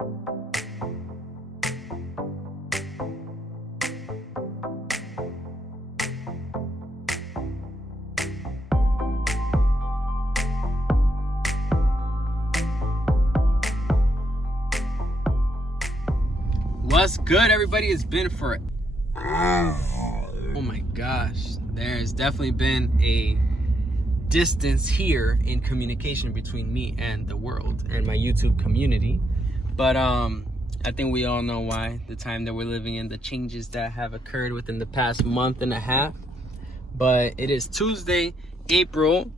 What's good, everybody? It's been for oh my gosh, there's definitely been a distance here in communication between me and the world and my YouTube community, but I think we all know why. The time that we're living in, the changes that have occurred within the past month and a half. But it is Tuesday, April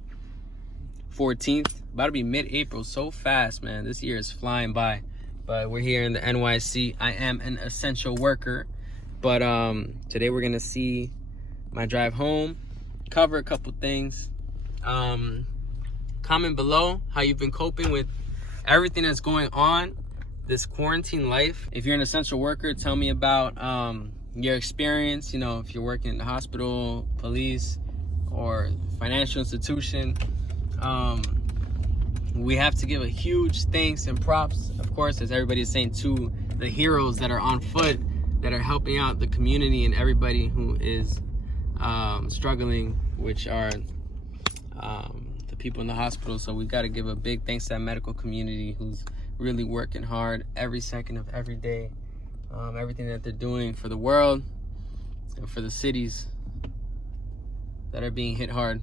14th, about to be mid-April. So fast, man. This year is flying by. But we're here in the NYC. I am an essential worker, but today we're gonna see my drive home, cover a couple things. Comment below how you've been coping with everything that's going on this quarantine life. If you're an essential worker, tell me about your experience. You know, if you're working in the hospital, police, or financial institution. We have to give a huge thanks and props, of course, as everybody is saying, to the heroes that are on foot, that are helping out the community and everybody who is struggling, which are the people in the hospital. So we got to give a big thanks to that medical community who's really working hard every second of every day. Everything that they're doing for the world and for the cities that are being hit hard.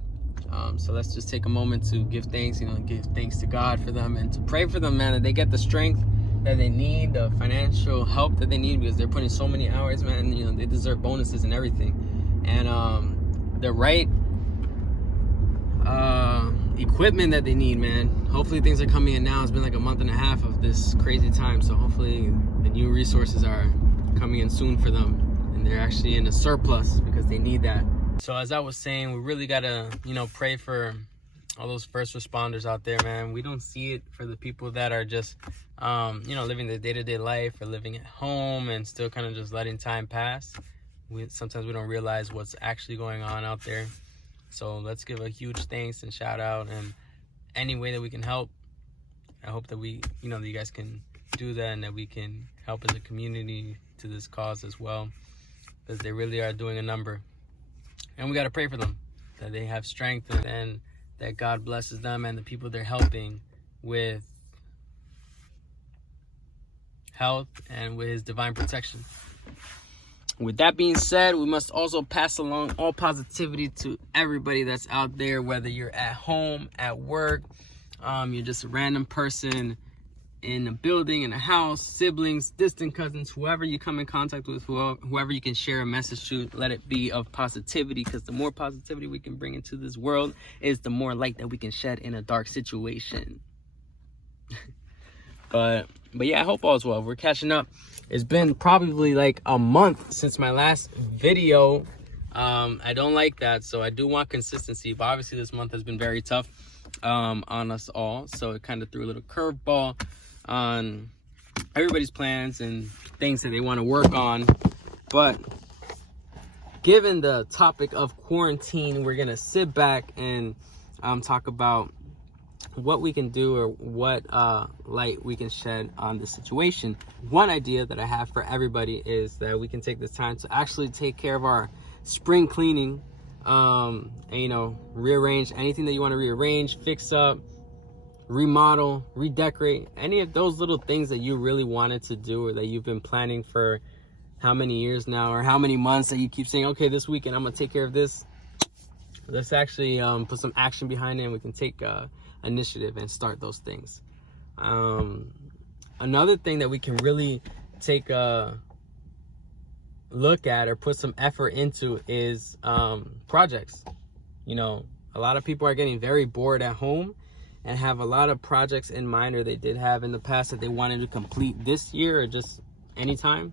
So let's just take a moment to give thanks, give thanks to God for them and to pray for them, man, that they get the strength that they need, the financial help that they need, because they're putting so many hours, man. They deserve bonuses and everything. And the right equipment that they need, man. Hopefully things are coming in now. It's been like a month and a half of this crazy time. So hopefully the new resources are coming in soon for them. And they're actually in a surplus because they need that. So as I was saying, we really gotta, pray for all those first responders out there, man. We don't see it for the people that are just, living their day-to-day life or living at home and still kind of just letting time pass. Sometimes we don't realize what's actually going on out there. So let's give a huge thanks and shout out, and any way that we can help. I hope that that you guys can do that and that we can help as a community to this cause as well, because they really are doing a number. And we got to pray for them, that they have strength and that God blesses them and the people they're helping with health and with his divine protection. With that being said, we must also pass along all positivity to everybody that's out there, whether you're at home, at work, you're just a random person in a building, in a house, siblings, distant cousins, whoever you come in contact with, whoever you can share a message to, let it be of positivity, because the more positivity we can bring into this world is the more light that we can shed in a dark situation. but yeah, I hope all is well. We're catching up. It's been probably like a month since my last video. I don't like that, so I do want consistency, but obviously this month has been very tough on us all, so it kind of threw a little curveball on everybody's plans and things that they want to work on. But given the topic of quarantine, we're gonna sit back and talk about what we can do, or what light we can shed on the situation. One idea that I have for everybody is that we can take this time to actually take care of our spring cleaning, and rearrange anything that you want to rearrange, fix up, remodel, redecorate, any of those little things that you really wanted to do, or that you've been planning for how many years now, or how many months, that you keep saying, okay, this weekend I'm gonna take care of this. Let's actually put some action behind it, and we can take initiative and start those things. Another thing that we can really take a look at or put some effort into is projects. A lot of people are getting very bored at home and have a lot of projects in mind, or they did have in the past, that they wanted to complete this year or just anytime.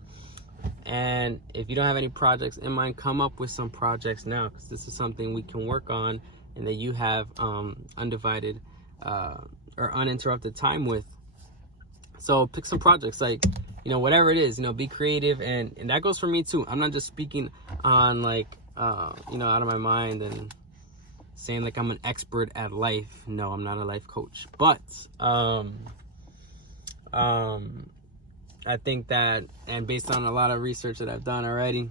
And if you don't have any projects in mind, come up with some projects now, because this is something we can work on and that you have undivided or uninterrupted time with. So pick some projects, like, whatever it is, be creative. And that goes for me too. I'm not just speaking on out of my mind and saying like I'm an expert at life. No, I'm not a life coach. But I think that, and based on a lot of research that I've done already,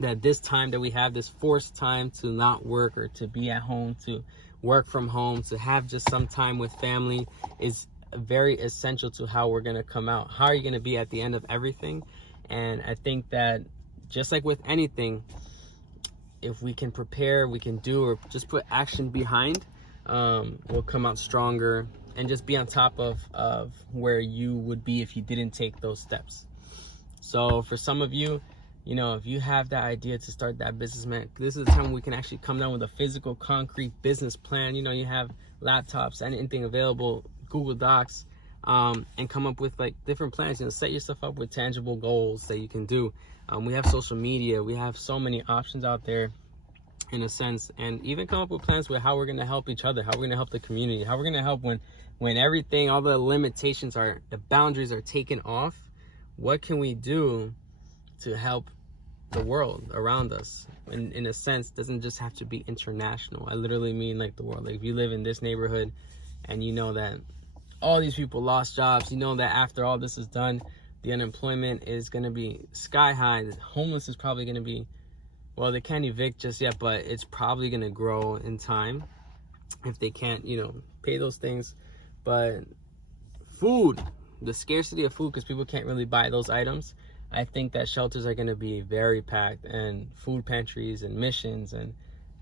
that this time that we have, this forced time to not work or to be at home, to work from home, to have just some time with family, is very essential to how we're going to come out. How are you going to be at the end of everything? And I think that just like with anything, if we can prepare, we can do, or just put action behind, we'll come out stronger and just be on top of where you would be if you didn't take those steps. So for some of you, you know, if you have that idea to start that business, man, this is the time we can actually come down with a physical, concrete business plan. You know, you have laptops and anything available, Google Docs, and come up with like different plans. You know, set yourself up with tangible goals that you can do. We have social media. We have so many options out there, in a sense, and even come up with plans with how we're going to help each other, how we're going to help the community, how we're going to help when everything, all the limitations are, the boundaries are taken off. What can we do to help the world around us? In a sense, doesn't just have to be international. I literally mean like the world. Like if you live in this neighborhood and you know that all these people lost jobs, you know that after all this is done, the unemployment is going to be sky high. The homeless is probably going to be, well, they can't evict just yet, but it's probably going to grow in time if they can't, you know, pay those things. But food, the scarcity of food, because people can't really buy those items, I think that shelters are going to be very packed, and food pantries and missions. And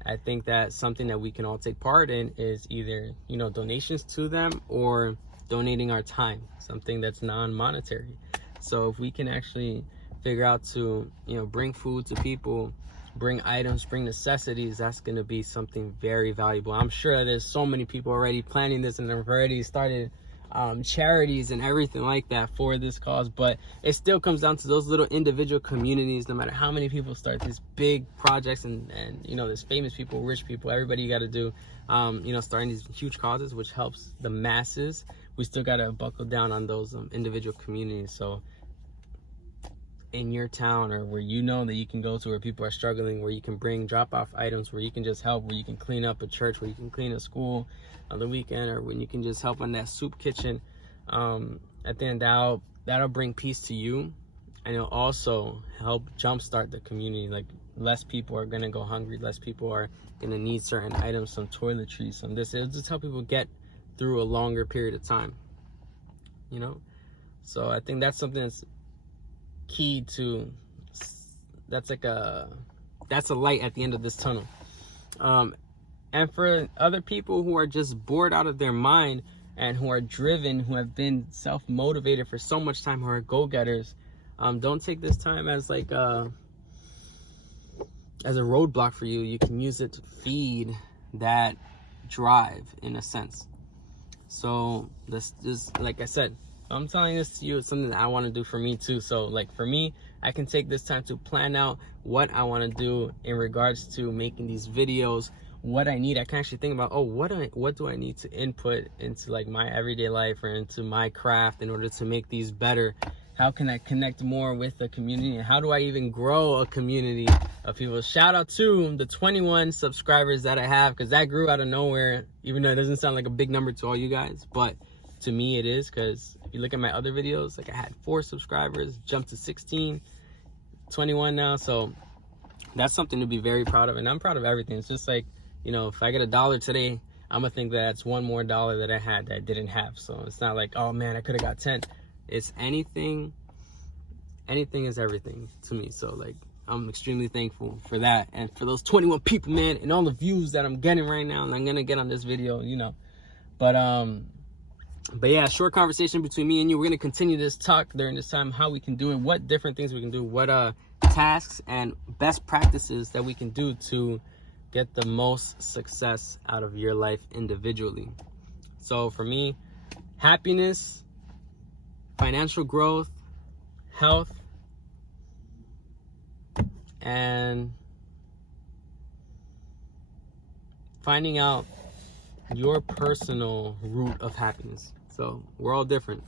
I think that something that we can all take part in is either, you know, donations to them or donating our time, something that's non-monetary. So if we can actually figure out to, you know, bring food to people, bring items, bring necessities, that's going to be something very valuable. I'm sure that there's so many people already planning this and they've already started charities and everything like that for this cause, but it still comes down to those little individual communities. No matter how many people start these big projects, and you know, there's famous people, rich people, everybody, you got to do you know, starting these huge causes which helps the masses, we still got to buckle down on those individual communities. So in your town, or where you know that you can go to where people are struggling, where you can bring drop off items, where you can just help, where you can clean up a church, where you can clean a school on the weekend, or when you can just help on that soup kitchen, at the end, that'll bring peace to you, and it'll also help jumpstart the community. Like less people are gonna go hungry, less people are gonna need certain items, some toiletries, some this. It'll just help people get through a longer period of time, you know. So I think that's something that's key to, that's a light at the end of this tunnel. And for other people who are just bored out of their mind and who are driven, who have been self-motivated for so much time, who are go-getters, don't take this time as like as a roadblock for you. You can use it to feed that drive, in a sense. So this just, like I said, I'm telling this to you, it's something that I want to do for me too. So like for me, I can take this time to plan out what I want to do in regards to making these videos, what I need. I can actually think about, oh, what do I need to input into like my everyday life or into my craft in order to make these better? How can I connect more with the community? And how do I even grow a community of people? Shout out to the 21 subscribers that I have, because that grew out of nowhere, even though it doesn't sound like a big number to all you guys, but to me it is, because if you look at my other videos, like I had 4 subscribers, jumped to 16, 21 now. So that's something to be very proud of, and I'm proud of everything. It's just like, you know, if I get $1 today, I'm gonna think that's one more dollar that I had that I didn't have. So it's not like, oh man, I could have got 10. It's anything is everything to me. So like, I'm extremely thankful for that, and for those 21 people, man, and all the views that I'm getting right now and I'm gonna get on this video, you know. But yeah, short conversation between me and you. We're gonna continue this talk during this time, how we can do it, what different things we can do, what tasks and best practices that we can do to get the most success out of your life individually. So for me, happiness, financial growth, health, and finding out your personal root of happiness. So we're all different.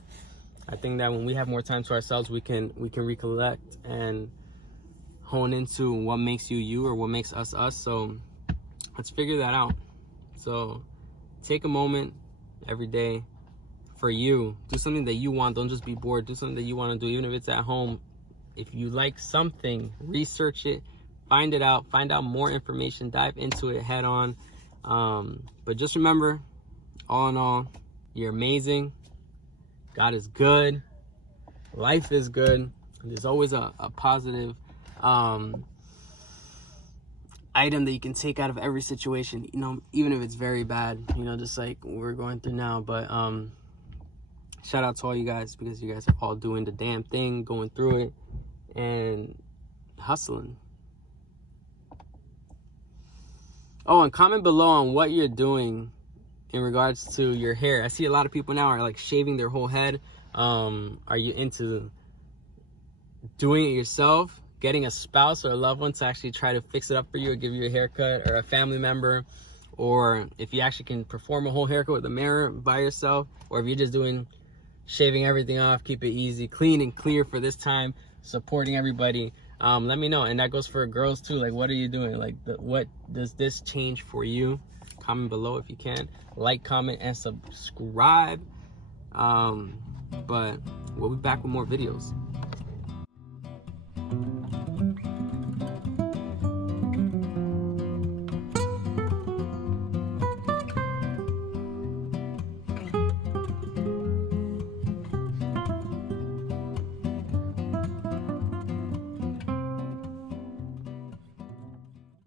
I think that when we have more time to ourselves, we can recollect and hone into what makes you you, or what makes us us. So let's figure that out. So take a moment every day, for you. Do something that you want. Don't just be bored. Do something that you want to do, even if it's at home. If you like something, research it, find it out, find out more information, dive into it head on. But just remember, all in all, you're amazing. God is good. Life is good. There's always a positive item that you can take out of every situation, you know, even if it's very bad, you know, just like we're going through now. But shout out to all you guys, because you guys are all doing the damn thing, going through it and hustling. Oh, and comment below on what you're doing in regards to your hair. I see a lot of people now are like shaving their whole head. Are you into doing it yourself, getting a spouse or a loved one to actually try to fix it up for you or give you a haircut, or a family member, or if you actually can perform a whole haircut with a mirror by yourself, or if you're just doing shaving everything off, keep it easy, clean and clear for this time, supporting everybody. Let me know. And that goes for girls too. Like, what are you doing? Like, what does this change for you? Comment below if you can. Like, comment, and subscribe. But we'll be back with more videos.